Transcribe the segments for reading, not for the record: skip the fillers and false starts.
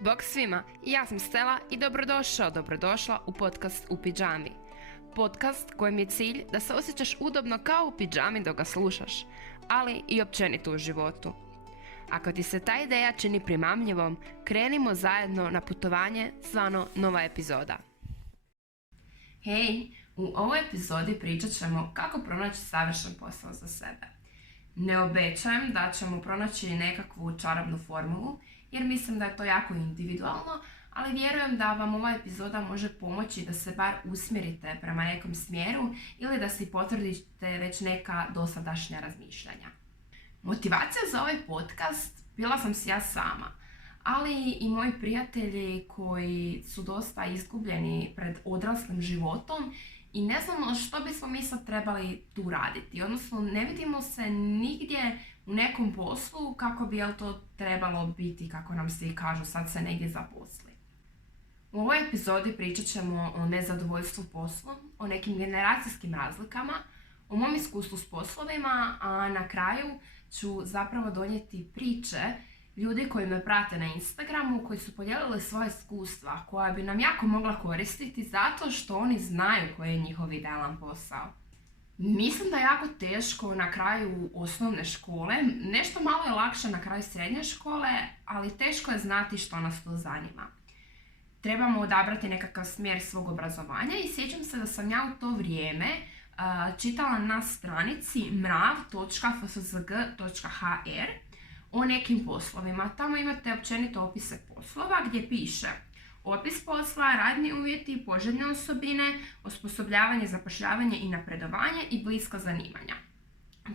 Bog svima, ja sam Stella i dobrodošla u podcast U pidžami. Podcast kojem je cilj da se osjećaš udobno kao u pidžami dok ga slušaš, ali i općenito u životu. Ako ti se ta ideja čini primamljivom, krenimo zajedno na putovanje zvano Nova epizoda. Hej, u ovoj epizodi pričat ćemo kako pronaći savršen posao za sebe. Ne obećajem da ćemo pronaći nekakvu čarobnu formulu, jer mislim da je to jako individualno, ali vjerujem da vam ova epizoda može pomoći da se bar usmjerite prema nekom smjeru ili da si potvrdite već neka dosadašnja razmišljanja. Motivacija za ovaj podcast bila sam si ja sama, ali i moji prijatelji koji su dosta izgubljeni pred odraslim životom i ne znamo što bismo mi sad trebali tu raditi. Odnosno, ne vidimo se nigdje u nekom poslu kako bi to trebalo biti, kako nam svi kažu, sad se negdje zaposli. U ovoj epizodi pričat ćemo o nezadovoljstvu poslom, o nekim generacijskim razlikama, o mom iskustvu s poslovima, a na kraju ću zapravo donijeti priče ljudi koji me prate na Instagramu, koji su podijelili svoje iskustva, koja bi nam jako mogla koristiti zato što oni znaju koji je njihov idealan posao. Mislim da je jako teško na kraju osnovne škole, nešto malo je lakše na kraju srednje škole, ali teško je znati što nas to zanima. Trebamo odabrati nekakav smjer svog obrazovanja i sjećam se da sam ja u to vrijeme čitala na stranici mrav.fszg.hr o nekim poslovima. Tamo imate općenito opise poslova gdje piše opis posla, radni uvjeti, poželjne osobine, osposobljavanje, zapošljavanje i napredovanje i bliska zanimanja.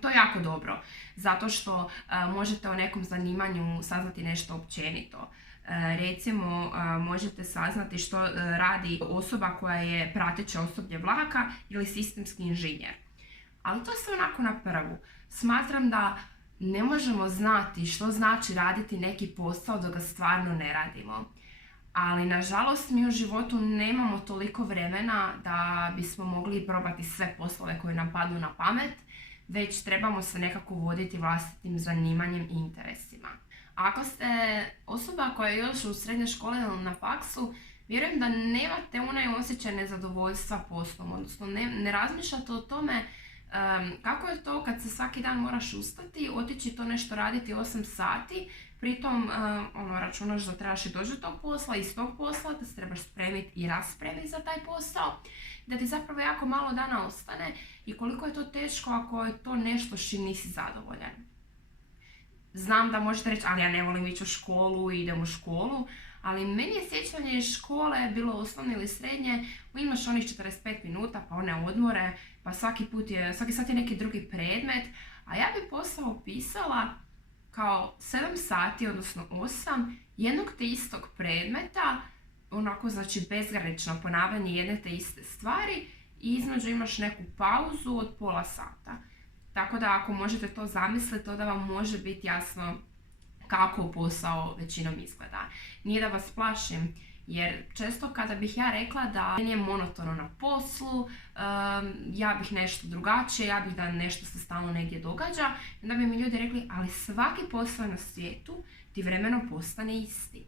To je jako dobro, zato što možete o nekom zanimanju saznati nešto općenito. Recimo, možete saznati što radi osoba koja je prateće osoblje vlaka ili sistemski inženjer. Ali to je sve onako na prvu. Smatram da ne možemo znati što znači raditi neki posao dok ga stvarno ne radimo. Ali nažalost mi u životu nemamo toliko vremena da bismo mogli probati sve poslove koje nam padnu na pamet, već trebamo se nekako voditi vlastitim zanimanjem i interesima. Ako ste osoba koja je još u srednjoj školi ili na faksu, vjerujem da nemate onaj osjećaj nezadovoljstva poslom, odnosno ne razmišljate o tome kako je to kad se svaki dan moraš ustati, otići to nešto raditi 8 sati, pritom računaš da trebaš i doći do tog posla, iz tog posla, da se trebaš spremiti i raspremiti za taj posao, da ti zapravo jako malo dana ostane i koliko je to teško ako je to nešto s čim nisi zadovoljan. Znam da možete reći, ali ja ne volim ići u školu i idem u školu, ali meni je sjećanje iz škole, bilo osnovne ili srednje, imaš onih 45 minuta, pa one odmore, pa svaki sat je neki drugi predmet, a ja bi posao opisala kao 7 sati, odnosno 8, jednog te istog predmeta, onako znači bezgranično ponavljanje jedne te iste stvari i između imaš neku pauzu od pola sata. Tako da ako možete to zamisliti, to da vam može biti jasno kako posao većinom izgleda. Nije da vas plašim, jer često kada bih ja rekla da nije monotono na poslu, ja bih nešto drugačije, ja bih da nešto se stalno negdje događa, onda bi mi ljudi rekli, ali svaki posao na svijetu ti vremenom postane isti.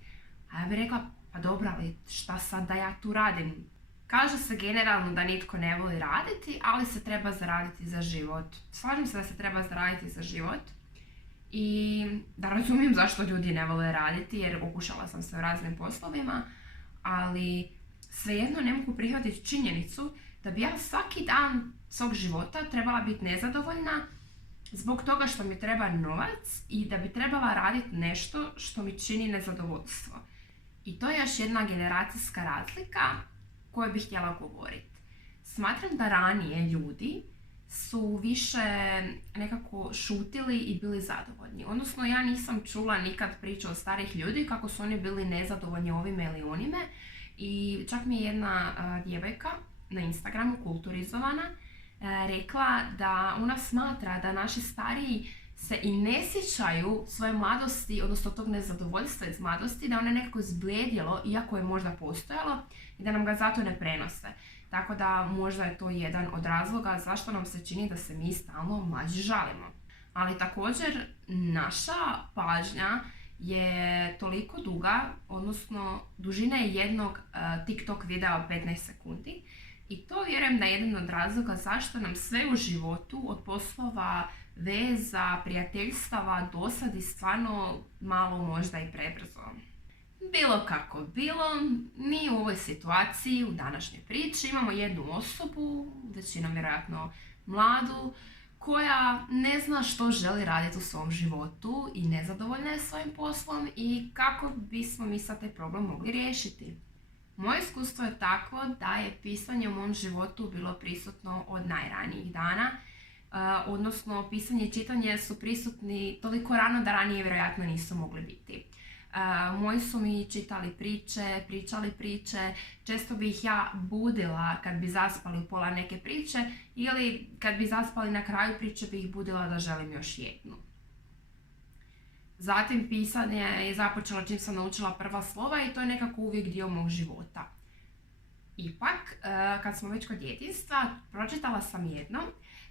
A ja bih rekla, pa dobro, ali šta sad da ja tu radim? Kaže se generalno da nitko ne voli raditi, ali se treba zaraditi za život. Slažem se da se treba zaraditi za život i da razumijem zašto ljudi ne vole raditi, jer okušala sam se u raznim poslovima, ali svejedno ne mogu prihvatiti činjenicu da bi ja svaki dan svog života trebala biti nezadovoljna zbog toga što mi treba novac i da bi trebala raditi nešto što mi čini nezadovoljstvo. I to je još jedna generacijska razlika koju bih htjela govoriti. Smatram da ranije ljudi su više nekako šutili i bili zadovoljni. Odnosno, ja nisam čula nikad priču od starih ljudi kako su oni bili nezadovoljni ovime ili onime. I čak mi je jedna djevojka na Instagramu, kulturizovana, rekla da ona smatra da naši stariji se i ne sjećaju svoje mladosti, odnosno tog nezadovoljstva iz mladosti, da ono je nekako izblijedjelo, iako je možda postojalo, i da nam ga zato ne prenose. Tako da možda je to jedan od razloga zašto nam se čini da se mi stalno mlađi žalimo. Ali također naša pažnja je toliko duga, odnosno dužina je jednog TikTok videa 15 sekundi. I to vjerujem da je jedan od razloga zašto nam sve u životu, od poslova, veza, prijateljstava, dosadi stvarno malo možda i prebrzo. Bilo kako bilo, mi u ovoj situaciji, u današnjoj priči, imamo jednu osobu, većinom vjerojatno mladu, koja ne zna što želi raditi u svom životu i nezadovoljna je svojim poslom i kako bismo mi sad taj problem mogli riješiti. Moje iskustvo je tako da je pisanje u mom životu bilo prisutno od najranijih dana, odnosno pisanje i čitanje su prisutni toliko rano da ranije vjerojatno nisu mogli biti. Moji su mi čitali priče, pričali priče, često bi ih ja budila kad bi zaspali u pola neke priče ili kad bi zaspali na kraju priče bi ih budila da želim još jednu. Zatim pisanje je započelo čim sam naučila prva slova i to je nekako uvijek dio mog života. Ipak, kad smo već kod djetinjstva, pročitala sam jednom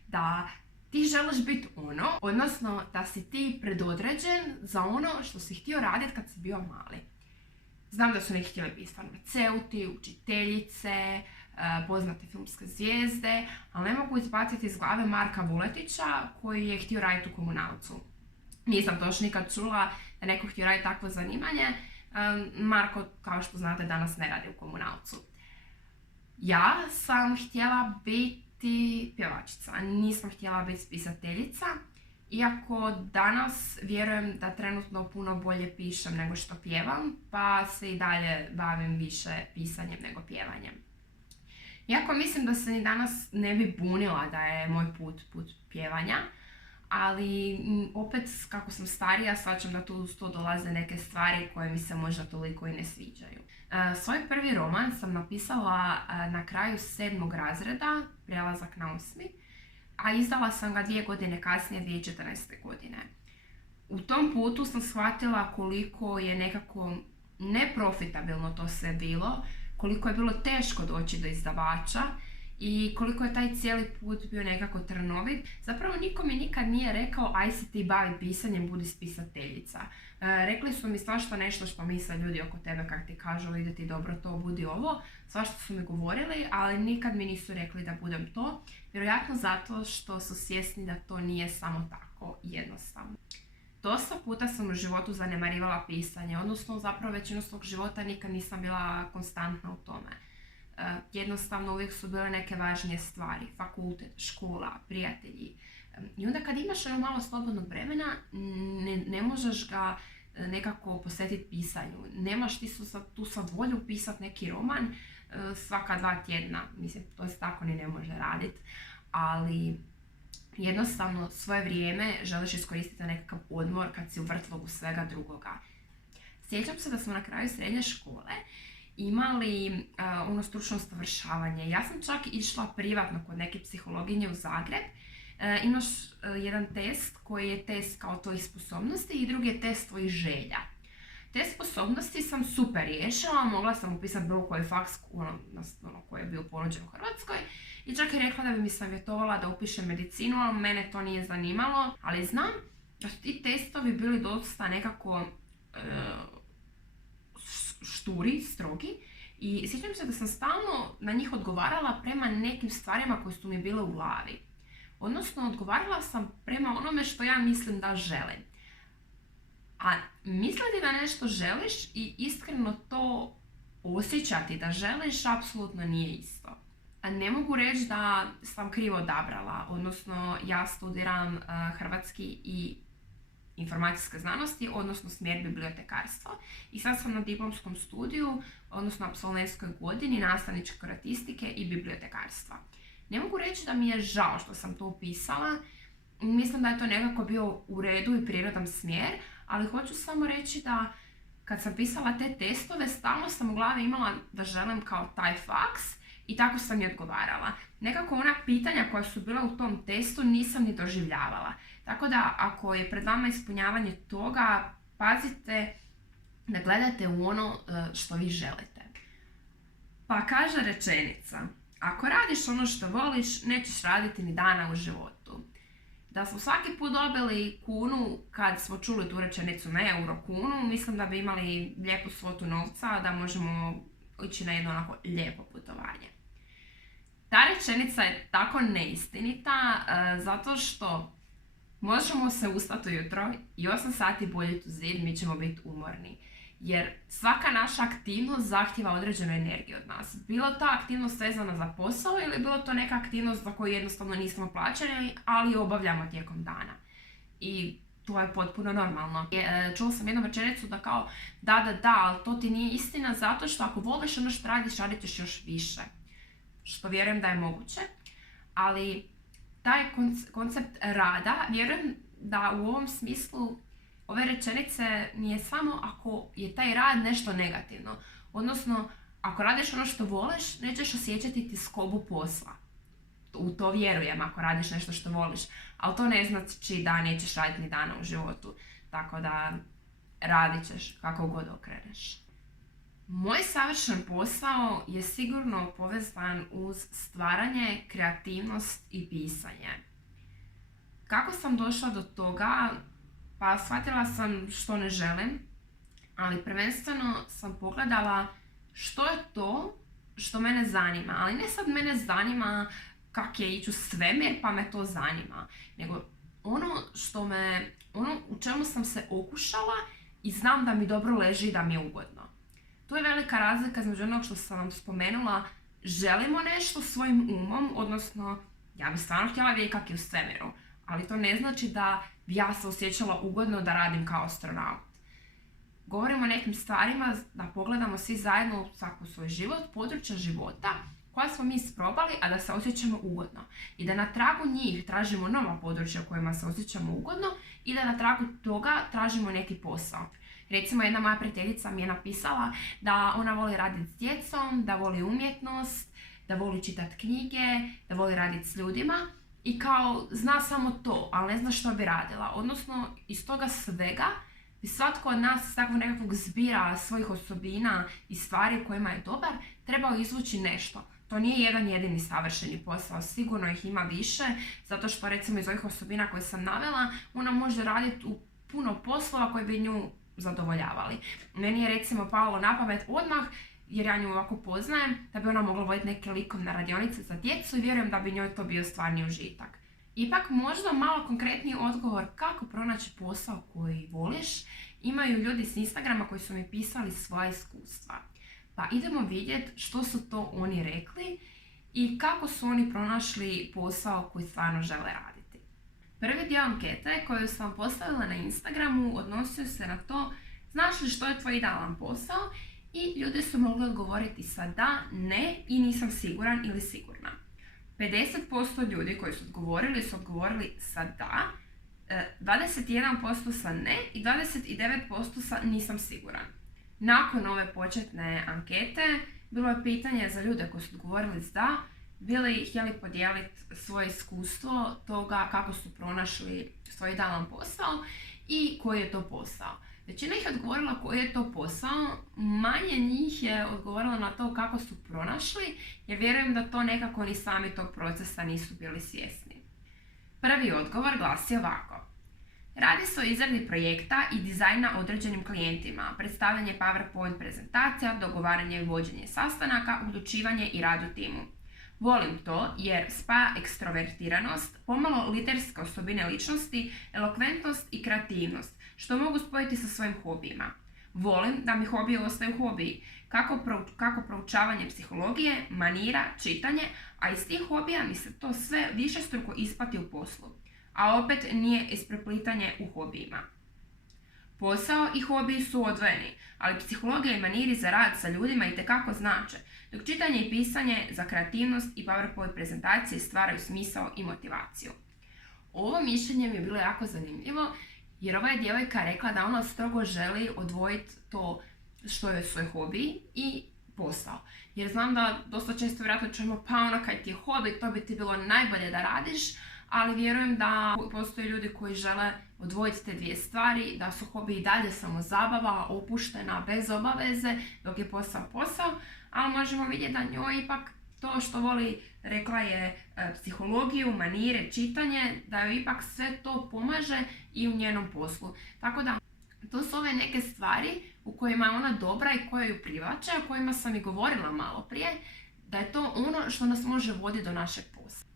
da ti želiš biti ono, odnosno da si ti predodređen za ono što si htio raditi kad si bio mali. Znam da su neki htjeli biti farmaceuti, učiteljice, poznate filmske zvijezde, ali ne mogu izbaciti iz glave Marka Vuletića koji je htio raditi u komunalcu. Nisam to još nikad čula da neko htio raditi takvo zanimanje. Marko, kao što znate, danas ne radi u komunalcu. Ja sam htjela biti pjevačica, nisam htjela biti spisateljica, iako danas vjerujem da trenutno puno bolje pišem nego što pjevam, pa se i dalje bavim više pisanjem nego pjevanjem. Iako mislim da se ni danas ne bi bunila da je moj put pjevanja, ali opet kako sam starija shvaćam da tu uz to dolaze neke stvari koje mi se možda toliko i ne sviđaju. Svoj prvi roman sam napisala na kraju 7. razreda, prelazak na 8. a izdala sam ga 2 godine kasnije, 2014. godine. U tom putu sam shvatila koliko je nekako neprofitabilno to sve bilo, koliko je bilo teško doći do izdavača i koliko je taj cijeli put bio nekako trnovit. Zapravo niko mi nikad nije rekao aj se ti bavi pisanjem, budi spisateljica. Rekli su mi svašta nešto što misle ljudi oko tebe kak ti kažu ide ti dobro to, budi ovo. Svašta su mi govorili, ali nikad mi nisu rekli da budem to. Vjerojatno zato što su svjesni da to nije samo tako jednostavno. Dosta puta sam u životu zanemarivala pisanje, odnosno zapravo većinu svog života nikad nisam bila konstantna u tome. Jednostavno uvijek su bile neke važnije stvari, fakultet, škola, prijatelji. I onda kad imaš malo slobodnog vremena, ne možeš ga nekako posvetiti pisanju. Nemaš ti tu sad volju pisati neki roman svaka 2 tjedna. Mislim, to se tako ni ne može raditi. Ali jednostavno svoje vrijeme želiš iskoristiti na nekakav odmor kad si u vrtlogu svega drugoga. Sjećam se da smo na kraju srednje škole imali stručno usavršavanje. Ja sam čak išla privatno kod neke psihologinje u Zagreb. Imaš jedan test koji je test kao tvojih sposobnosti i drugi je test tvojih želja. Te sposobnosti sam super riješila, mogla sam upisati bilo koji faks koji je bio ponuđen u Hrvatskoj i čak je rekla da bi mi savjetovala da upišem medicinu, ali mene to nije zanimalo, ali znam da su ti testovi bili dosta nekako šturi, strogi i sjećam se da sam stalno na njih odgovarala prema nekim stvarima koje su mi bile u glavi. Odnosno, odgovarala sam prema onome što ja mislim da želim. A misliti da nešto želiš i iskreno to osjećati da želiš apsolutno nije isto. Ne mogu reći da sam krivo odabrala, odnosno ja studiram hrvatski i informacijske znanosti, odnosno smjer bibliotekarstvo. I sad sam na diplomskom studiju, odnosno apsolventskoj godini nastavničke kroatistike i bibliotekarstva. Ne mogu reći da mi je žao što sam to upisala, mislim da je to nekako bio u redu i prirodan smjer, ali hoću samo reći da kad sam pisala te testove, stalno sam u glavi imala da želim kao taj faks i tako sam i odgovarala. Nekako ona pitanja koja su bila u tom testu nisam ni doživljavala. Tako da ako je pred vama ispunjavanje toga, pazite da gledate u ono što vi želite. Pa kaže rečenica, ako radiš ono što voliš, nećeš raditi ni dana u životu. Da smo svaki put dobili kunu kad smo čuli tu rečenicu, ne euro, kunu, mislim da bi imali lijepu svotu novca da možemo ići na jedno onako lijepo putovanje. Ta rečenica je tako neistinita zato što možemo se ustati ujutro i 8 sati boljiti u zid, mi ćemo biti umorni. Jer svaka naša aktivnost zahtjeva određenu energiju od nas. Bilo ta aktivnost vezana za posao ili bilo to neka aktivnost za koju jednostavno nismo plaćeni, ali obavljamo tijekom dana. I to je potpuno normalno. Čula sam jednu rečenicu da kao da, ali to ti nije istina zato što ako voliš ono što radiš, radit ćeš još više. Što vjerujem da je moguće. Ali taj koncept rada, vjerujem da u ovom smislu ove rečenice nije samo ako je taj rad nešto negativno. Odnosno, ako radiš ono što voliš, nećeš osjećati tjeskobu posla. U to vjerujem ako radiš nešto što voliš. Ali to ne znači da nećeš raditi ni dana u životu. Tako da radit ćeš kako god okreneš. Moj savršen posao je sigurno povezan uz stvaranje, kreativnost i pisanje. Kako sam došla do toga? Pa shvatila sam što ne želim, ali prvenstveno sam pogledala što je to što mene zanima. Ali ne sad mene zanima kak je ići u svemir pa me to zanima, nego ono u čemu sam se okušala i znam da mi dobro leži i da mi je ugodno. To je velika razlika između onog što sam vam spomenula, želimo nešto svojim umom, odnosno ja bih stvarno htjela vidjeti kak je u svemiru, ali to ne znači da bi ja se osjećala ugodno da radim kao astronaut. Govorimo o nekim stvarima da pogledamo svi zajedno svako svoj život, područja života koja smo mi isprobali, a da se osjećamo ugodno. I da na tragu njih tražimo nova područja u kojima se osjećamo ugodno i da na tragu toga tražimo neki posao. Recimo, jedna moja prijateljica mi je napisala da ona voli raditi s djecom, da voli umjetnost, da voli čitati knjige, da voli raditi s ljudima i kao zna samo to, ali ne zna što bi radila. Odnosno, iz toga svega bi svatko od nas iz takvog nekakvog zbira svojih osobina i stvari u kojima je dobar trebao izvući nešto. To nije jedan jedini savršeni posao, sigurno ih ima više, zato što recimo iz ovih osobina koje sam navela, ona može raditi u puno poslova koji bi nju zadovoljavali. Meni je recimo palo na pamet odmah, jer ja nju ovako poznajem, da bi ona mogla voditi neke likovne radionice za djecu i vjerujem da bi njoj to bio stvarni užitak. Ipak možda malo konkretniji odgovor kako pronaći posao koji voliš imaju ljudi s Instagrama koji su mi pisali svoja iskustva. Pa idemo vidjeti što su to oni rekli i kako su oni pronašli posao koji stvarno žele raditi. Prvi dio ankete koju sam postavila na Instagramu odnosio se na to znaš li što je tvoj idealan posao i ljudi su mogli odgovoriti sa da, ne i nisam siguran ili sigurna. 50% ljudi koji su odgovorili sa da, 21% sa ne i 29% sa nisam siguran. Nakon ove početne ankete bilo je pitanje za ljude koji su odgovorili s da, bili htjeli podijeliti svoje iskustvo toga kako su pronašli svoj idealan posao i koji je to posao. Većina ih je odgovorila koji je to posao, manje njih je odgovorila na to kako su pronašli, jer vjerujem da to nekako ni sami tog procesa nisu bili svjesni. Prvi odgovor glasi ovako. Radi se o izradi projekta i dizajna određenim klijentima, predstavljanje PowerPoint prezentacija, dogovaranje i vođenje sastanaka, uključivanje i rad u timu. Volim to jer spaja ekstrovertiranost, pomalo liderske osobine ličnosti, elokventnost i kreativnost, što mogu spojiti sa svojim hobijima. Volim da mi hobiji ostaju hobiji, kako proučavanje psihologije, manira, čitanje, a iz tih hobija mi se to sve višestruko isplati u poslu. A opet nije ispreplitanje u hobijima. Posao i hobiji su odvojeni, ali psihologija i maniri za rad sa ljudima itekako znače, dok čitanje i pisanje za kreativnost i PowerPoint prezentacije stvaraju smisao i motivaciju. Ovo mišljenje mi je bilo jako zanimljivo, jer ova je djevojka rekla da ona strogo želi odvojiti to što je svoj hobi i posao. Jer znam da dosta često vjerojatno čujemo pa ono kaj ti je hobi, to bi ti bilo najbolje da radiš, ali vjerujem da postoje ljudi koji žele odvojiti te dvije stvari, da su hobi i dalje samo zabava, opuštena, bez obaveze, dok je posao, ali možemo vidjeti da njoj ipak to što voli, rekla je, psihologiju, manire, čitanje, da joj ipak sve to pomaže i u njenom poslu. Tako da, to su ove neke stvari u kojima je ona dobra i koje ju privlače, o kojima sam i govorila malo prije, da je to ono što nas može voditi do našeg posla.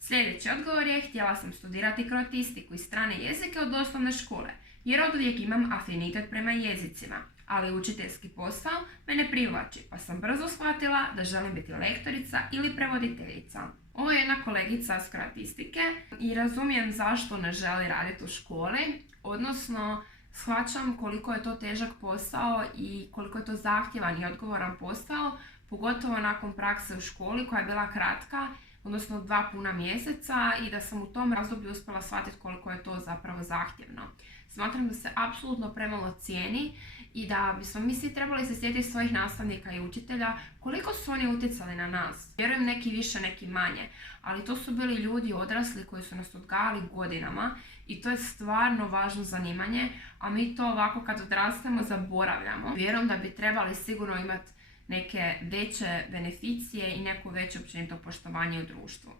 Sljedeći odgovor je: htjela sam studirati kroatistiku i strane jezike od osnovne škole, jer oduvijek imam afinitet prema jezicima, ali učiteljski posao me ne privlači, pa sam brzo shvatila da želim biti lektorica ili prevoditeljica. Ovo je jedna kolegica s kroatistike i razumijem zašto ne želi raditi u školi, odnosno shvaćam koliko je to težak posao i koliko je to zahtjevan i odgovoran posao, pogotovo nakon prakse u školi koja je bila kratka, odnosno 2 puna mjeseca, i da sam u tom razdoblju uspjela shvatiti koliko je to zapravo zahtjevno. Smatram da se apsolutno premalo cijeni i da bismo mi svi trebali se sjetiti svojih nastavnika i učitelja koliko su oni utjecali na nas. Vjerujem neki više, neki manje, ali to su bili ljudi odrasli koji su nas odgajali godinama i to je stvarno važno zanimanje, a mi to ovako kad odrastemo zaboravljamo. Vjerujem da bi trebali sigurno imati neke veće beneficije i neko veće općenito poštovanje u društvu.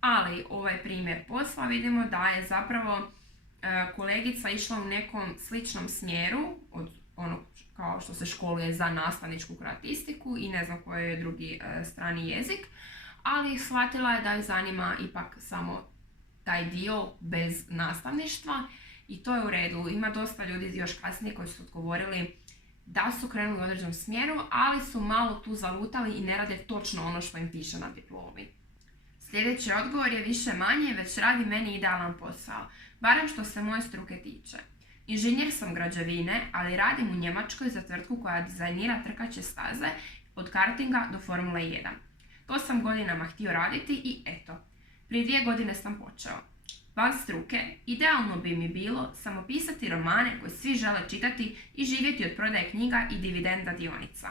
Ali ovaj primjer posla vidimo da je zapravo kolegica išla u nekom sličnom smjeru od onog kao što se školuje za nastavničku kroatistiku i ne znam koji je drugi strani jezik, ali shvatila je da ju zanima ipak samo taj dio bez nastavništva i to je u redu. Ima dosta ljudi još kasnije koji su odgovorili da su krenuli u određenom smjeru, ali su malo tu zalutali i ne rade točno ono što im piše na diplomi. Sljedeći odgovor je više manje, već radi meni idealan posao, barem što se moje struke tiče. Inženjer sam građevine, ali radim u Njemačkoj za tvrtku koja dizajnira trkaće staze od kartinga do Formule 1. To sam godinama htio raditi i eto, prije 2 godine sam počeo. Van struke, idealno bi mi bilo samo pisati romane koje svi žele čitati i živjeti od prodaje knjiga i dividenda dionica.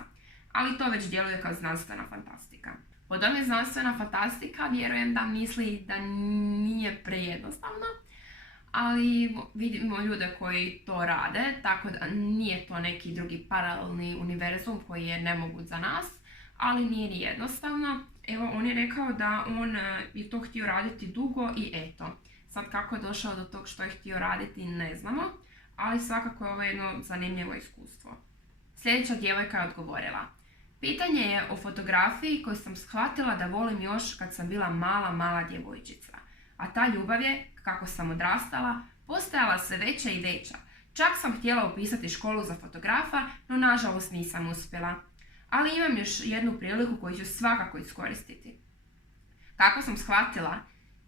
Ali to već djeluje kao znanstvena fantastika. Pod ovim znanstvena fantastika vjerujem da misli da nije prejednostavno, ali vidimo ljude koji to rade, tako da nije to neki drugi paralelni univerzum koji je nemoguć za nas, ali nije ni jednostavno. Evo, on je rekao da on je to htio raditi dugo i eto. Sad kako je došao do tog što je htio raditi ne znamo, ali svakako je ovo jedno zanimljivo iskustvo. Sljedeća djevojka je odgovorila: pitanje je o fotografiji koju sam shvatila da volim još kad sam bila mala djevojčica. A ta ljubav je, kako sam odrastala, postajala sve veća i veća. Čak sam htjela upisati školu za fotografa, no nažalost nisam uspjela. Ali imam još jednu priliku koju ću svakako iskoristiti. Kako sam shvatila?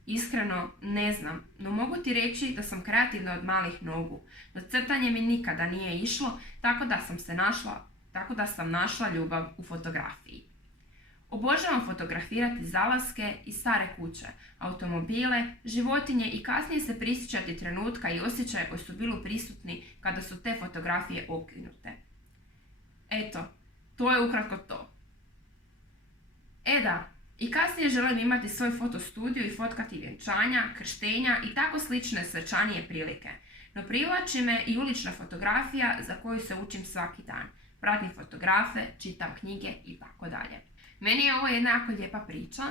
Iskreno ne znam, no mogu ti reći da sam kreativna od malih nogu, no crtanje mi nikada nije išlo, tako da sam našla ljubav u fotografiji. Obožavam fotografirati zalaske i stare kuće, automobile, životinje i kasnije se prisjećati trenutka i osjećaja koji su bili prisutni kada su te fotografije okinute. Eto, to je ukratko to. Da, i kasnije želim imati svoj fotostudio i fotkati vjenčanja, krštenja i tako slične svečanije prilike. No privlači me i ulična fotografija za koju se učim svaki dan. Pratim fotografe, čitam knjige i tako dalje. Meni je ovo jedna jako lijepa priča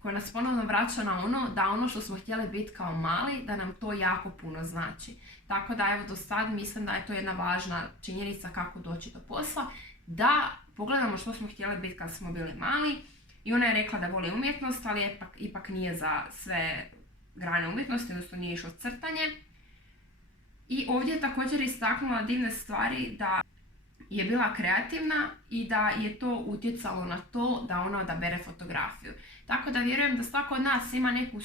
koja nas ponovno vraća na ono što smo htjeli biti kao mali, da nam to jako puno znači. Tako da evo do sad mislim da je to jedna važna činjenica kako doći do posla, da pogledamo što smo htjeli biti kad smo bili mali. I ona je rekla da voli umjetnost, ali ipak nije za sve grane umjetnosti, odnosno nije išlo crtanje. I ovdje je također istaknula divne stvari da je bila kreativna i da je to utjecalo na to da ona odabere fotografiju. Tako da vjerujem da svako od nas ima neku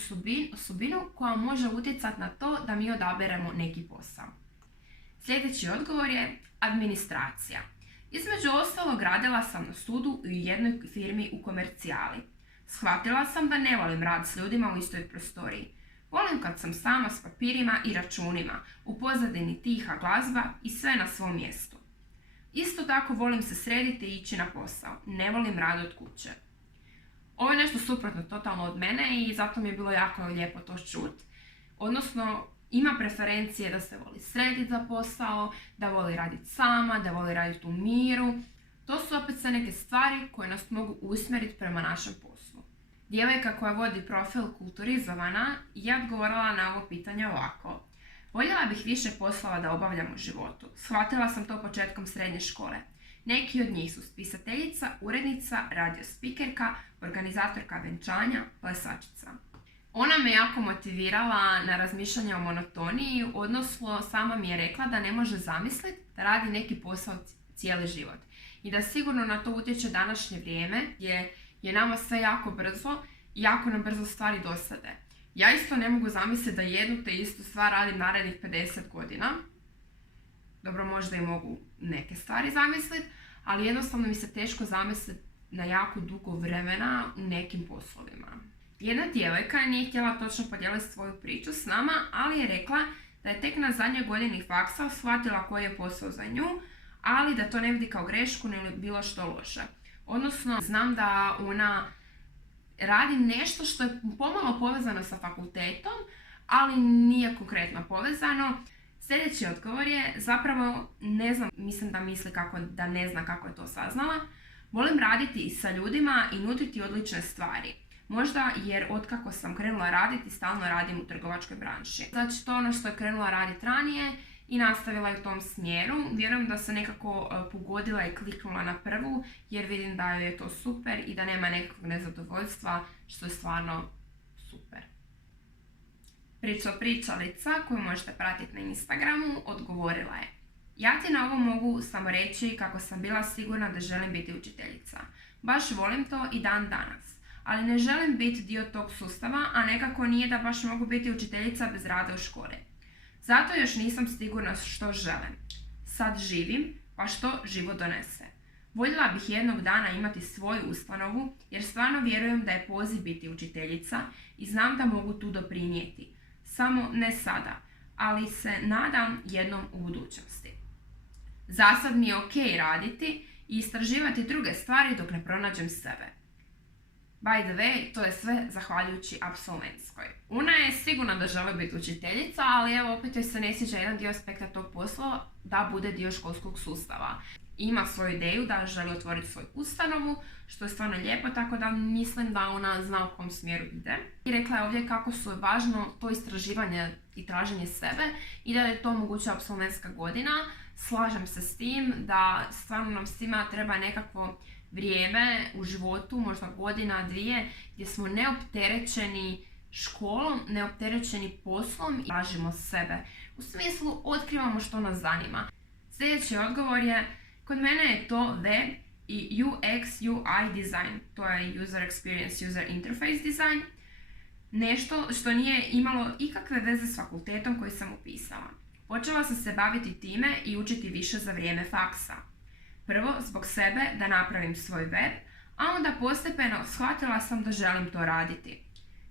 osobinu koja može utjecati na to da mi odaberemo neki posao. Sljedeći odgovor je administracija. Između ostalog radila sam na sudu u jednoj firmi u komercijali. Shvatila sam da ne volim rad s ljudima u istoj prostoriji. Volim kad sam sama s papirima i računima, u pozadini tiha glazba i sve na svom mjestu. Isto tako volim se srediti i ići na posao. Ne volim rad od kuće. Ovo je nešto suprotno totalno od mene i zato mi je bilo jako lijepo to čuti. Odnosno, ima preferencije da se voli srediti za posao, da voli raditi sama, da voli raditi u miru, To su opet sve neke stvari koje nas mogu usmjeriti prema našem poslu. Djevojka koja vodi profil Kulturizovana je odgovorila na ovo pitanje ovako. Voljela bih više poslova da obavljam u životu. Shvatila sam to početkom srednje škole. Neki od njih su spisateljica, urednica, radio spikerka, organizatorka venčanja, plesačica. Ona me jako motivirala na razmišljanje o monotoniji, odnosno sama mi je rekla da ne može zamisliti da radi neki posao cijeli život. I da sigurno na to utječe današnje vrijeme gdje je nama sve jako brzo i jako nam brzo stvari dosade. Ja isto ne mogu zamisliti da jednu te istu stvar radim narednih 50 godina. Dobro, možda i mogu neke stvari zamisliti, ali jednostavno mi se teško zamisliti na jako dugo vremena u nekim poslovima. Jedna djevojka nije htjela točno podijeliti svoju priču s nama, ali je rekla da je tek na zadnjoj godini faksa shvatila koji je posao za nju, ali da to ne vidi kao grešku ili bilo što loše. Odnosno, znam da ona radi nešto što je pomalo povezano sa fakultetom, ali nije konkretno povezano. Sljedeći odgovor je, zapravo ne znam, mislim da misli da ne zna kako je to saznala. Volim raditi i sa ljudima i nuditi odlične stvari. Možda jer otkako sam krenula raditi, stalno radim u trgovačkoj branši. Znači to ono što je krenula raditi ranije i nastavila je u tom smjeru. Vjerujem da se nekako pogodila i kliknula na prvu jer vidim da joj je to super i da nema nekakvog nezadovoljstva, što je stvarno super. Pričalica koju možete pratiti na Instagramu odgovorila je: ja ti na ovo mogu samo reći kako sam bila sigurna da želim biti učiteljica. Baš volim to i dan danas. Ali ne želim biti dio tog sustava, a nekako nije da baš mogu biti učiteljica bez rada u školi. Zato još nisam sigurna što želim. Sad živim, pa što život donese. Voljela bih jednog dana imati svoju ustanovu, jer stvarno vjerujem da je poziv biti učiteljica i znam da mogu tu doprinijeti. Samo ne sada, ali se nadam jednom u budućnosti. Zasad mi je ok raditi i istraživati druge stvari dok ne pronađem sebe. By the way, to je sve zahvaljujući apsolventskoj. Ona je sigurna da želi biti učiteljica, ali evo opet joj se ne sviđa jedan dio aspekta tog posla da bude dio školskog sustava. Ima svoju ideju da želi otvoriti svoju ustanovu, što je stvarno lijepo, tako da mislim da ona zna u kom smjeru ide. I rekla je ovdje kako su važno to istraživanje i traženje sebe i da je to moguća apsolventska godina. Slažem se s tim da stvarno nam svima treba nekakvo vrijeme u životu, možda godina, dvije, gdje smo neopterećeni školom, neopterećeni poslom i tražimo sebe. U smislu otkrivamo što nas zanima. Sljedeći odgovor je, kod mene je to web i UX, UI design, to je user experience, user interface design, nešto što nije imalo ikakve veze s fakultetom koji sam upisala. Počela sam se baviti time i učiti više za vrijeme faksa. Prvo, zbog sebe da napravim svoj web, a onda postepeno shvatila sam da želim to raditi.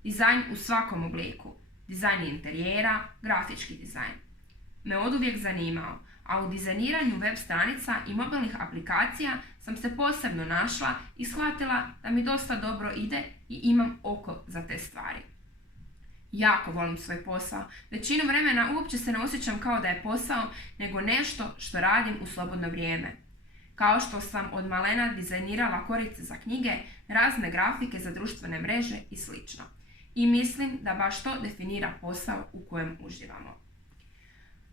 Dizajn u svakom obliku, dizajn interijera, grafički dizajn. Me oduvijek zanimao, a u dizajniranju web stranica i mobilnih aplikacija sam se posebno našla i shvatila da mi dosta dobro ide i imam oko za te stvari. Jako volim svoj posao. Većinu vremena uopće se ne osjećam kao da je posao, nego nešto što radim u slobodno vrijeme. Kao što sam od malena dizajnirala korice za knjige, razne grafike za društvene mreže i sl. I mislim da baš to definira posao u kojem uživamo.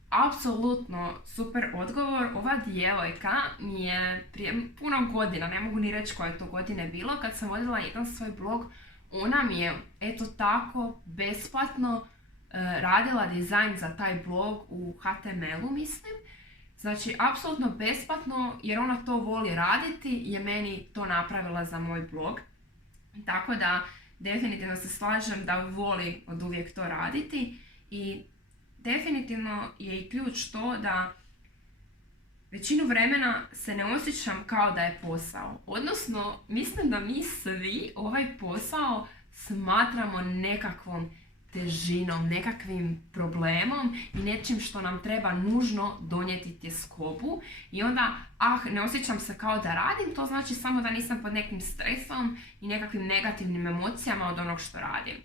Apsolutno super odgovor. Ova djevojka mi je prije puno godina, ne mogu ni reći koje to godine bilo, kad sam vodila jedan svoj blog, ona mi je eto tako besplatno radila dizajn za taj blog u HTML-u, mislim. Znači, apsolutno besplatno, jer ona to voli raditi, je meni to napravila za moj blog. Tako da, definitivno se slažem da voli od uvijek to raditi i definitivno je i ključ to da većinu vremena se ne osjećam kao da je posao. Odnosno, mislim da mi svi ovaj posao smatramo nekakvom težinom, nekakvim problemom i nečim što nam treba nužno donijeti tjeskobu i onda, ne osjećam se kao da radim, to znači samo da nisam pod nekim stresom i nekakvim negativnim emocijama od onog što radim.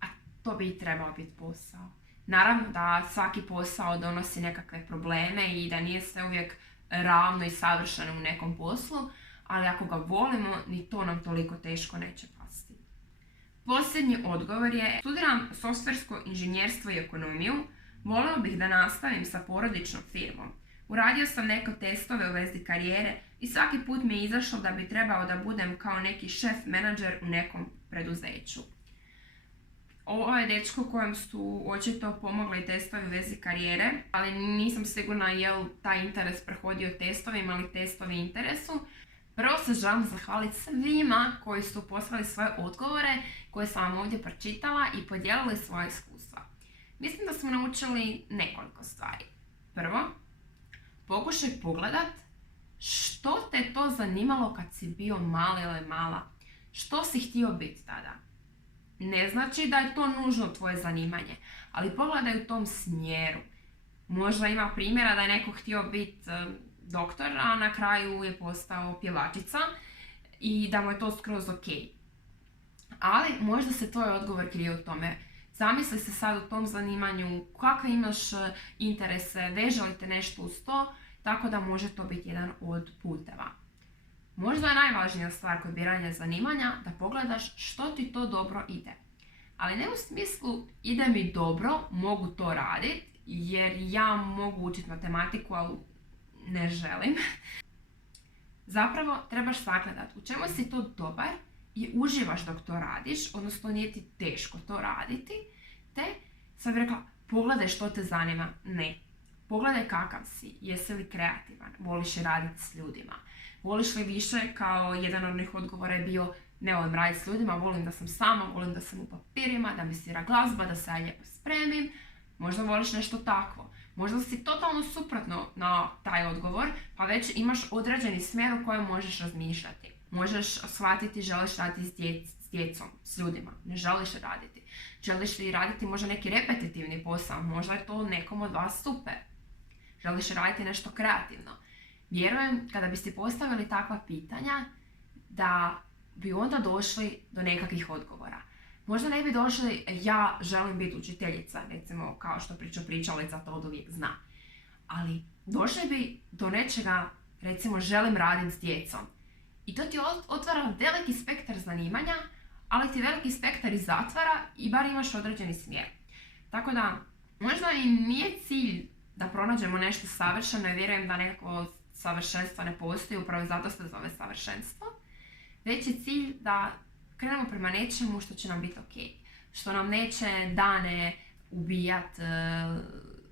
A to bi i trebao biti posao. Naravno da svaki posao donosi nekakve probleme i da nije sve uvijek ravno i savršeno u nekom poslu, ali ako ga volimo, ni to nam toliko teško neće pasti. Posljednji odgovor je: studiram softversko inženjerstvo i ekonomiju, volio bih da nastavim sa porodičnom firmom. Uradio sam neke testove u vezi karijere i svaki put mi je izašlo da bi trebao da budem kao neki šef menadžer u nekom preduzeću. Ovo je dečko kojem su očito pomogli testovi u vezi karijere, ali nisam sigurna je li taj interes prehodio testovima ili testovi interesu. Prvo se želim zahvaliti svima koji su poslali svoje odgovore koje sam vam ovdje pročitala i podijelili svoje iskustva. Mislim da smo naučili nekoliko stvari. Prvo, pokušaj pogledat što te to zanimalo kad si bio mali ili mala. Što si htio biti tada? Ne znači da je to nužno tvoje zanimanje, ali pogledaj u tom smjeru. Možda ima primjera da je neko htio biti doktor, a na kraju je postao pjevačica i da mu je to skroz ok. Ali možda se tvoj odgovor krije u tome. Zamisli se sad u tom zanimanju, kakve imaš interese, veže li te nešto uz to, tako da može to biti jedan od puteva. Možda je najvažnija stvar kod biranja zanimanja da pogledaš što ti to dobro ide. Ali ne u smislu ide mi dobro, mogu to raditi, jer ja mogu učiti matematiku, ali ne želim. Zapravo trebaš sagledati u čemu si to dobar i uživaš dok to radiš, odnosno nije ti teško to raditi, te sad bih rekla pogledaj što te zanima. Ne. Pogledaj kakav si, jesi li kreativan, voliš raditi s ljudima. Voliš li više, kao jedan od onih odgovora je bio, ne volim raditi s ljudima, volim da sam sama, volim da sam u papirima, da mi svira glazba, da se ja lijepo spremim. Možda voliš nešto takvo. Možda si totalno suprotno na taj odgovor, pa već imaš određeni smjer u kojem možeš razmišljati. Možeš shvatiti, želiš raditi s djecom, s ljudima, ne želiš raditi. Želiš li raditi možda neki repetitivni posao, možda je to nekom od vas super. Želiš raditi nešto kreativno. Vjerujem, kada biste postavili takva pitanja, da bi onda došli do nekakvih odgovora. Možda ne bi došli, ja želim biti učiteljica, recimo kao što pričalica to od uvijek zna. Ali došli bi do nečega, recimo želim raditi s djecom. I to ti otvara veliki spektar zanimanja, ali ti veliki spektar i zatvara i bar imaš određeni smjer. Tako da, možda i nije cilj da pronađemo nešto savršeno i vjerujem da nekako savršenstvo ne postoji, upravo zato se zove savršenstvo. Već je cilj da krenemo prema nečemu što će nam biti ok. Što nam neće dane ubijati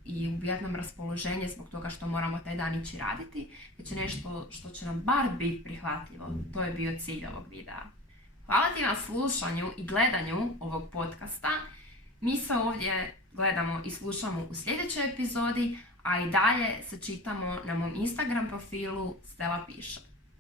i ubijati nam raspoloženje zbog toga što moramo taj dan ići raditi, već je nešto što će nam bar biti prihvatljivo. To je bio cilj ovog videa. Hvala ti na slušanju i gledanju ovog podcasta. Mi se ovdje gledamo i slušamo u sljedećoj epizodi, a i dalje se čitamo na mom Instagram profilu Stella Piše.